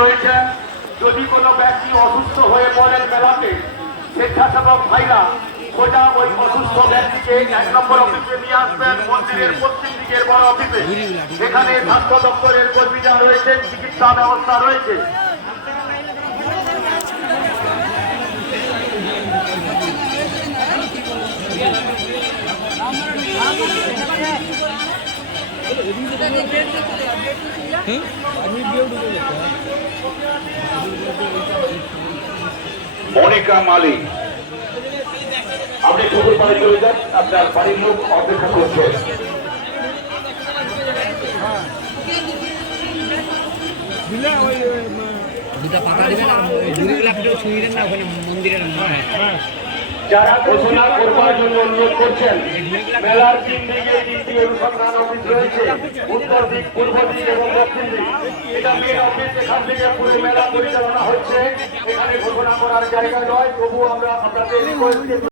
রয়েছেন যদি কোনো ব্যক্তি অসুস্থ হয়ে পড়েন মেলাতে স্বেচ্ছাসেবক ভাইরা সোজা ওই অসুস্থ ব্যক্তিকে এক নম্বর অফিসে নিয়ে আসবেন, মন্দিরের পশ্চিম দিকের বড় অফিসে। এখানে স্বাস্থ্য দপ্তরের কর্মীরা রয়েছেন, চিকিৎসা ব্যবস্থা রয়েছে। মনিকা মালিক। আপনি ঠাকুর বাড়ি চলে যান আপনার বাড়ির লোক অপেক্ষা করছে। দুটা পাকা দেবেন আর ঝুড়িগুলো একটু না ওখানে মন্দিরের মধ্যে যারা ঘোষণা করবার জন্য অনুরোধ করছেন। মেলার তিন দিকে তিনটি অনুসন্ধান অফিস রয়েছে উত্তর দিক, পূর্ব দিক এবং দক্ষিণ দিক। এটা মেন অফিস এখান থেকে পুরো মেলা পরিচালনা হচ্ছে। এখানে ঘোষণা করার জায়গা নয়। তবু আমরা আপনাদের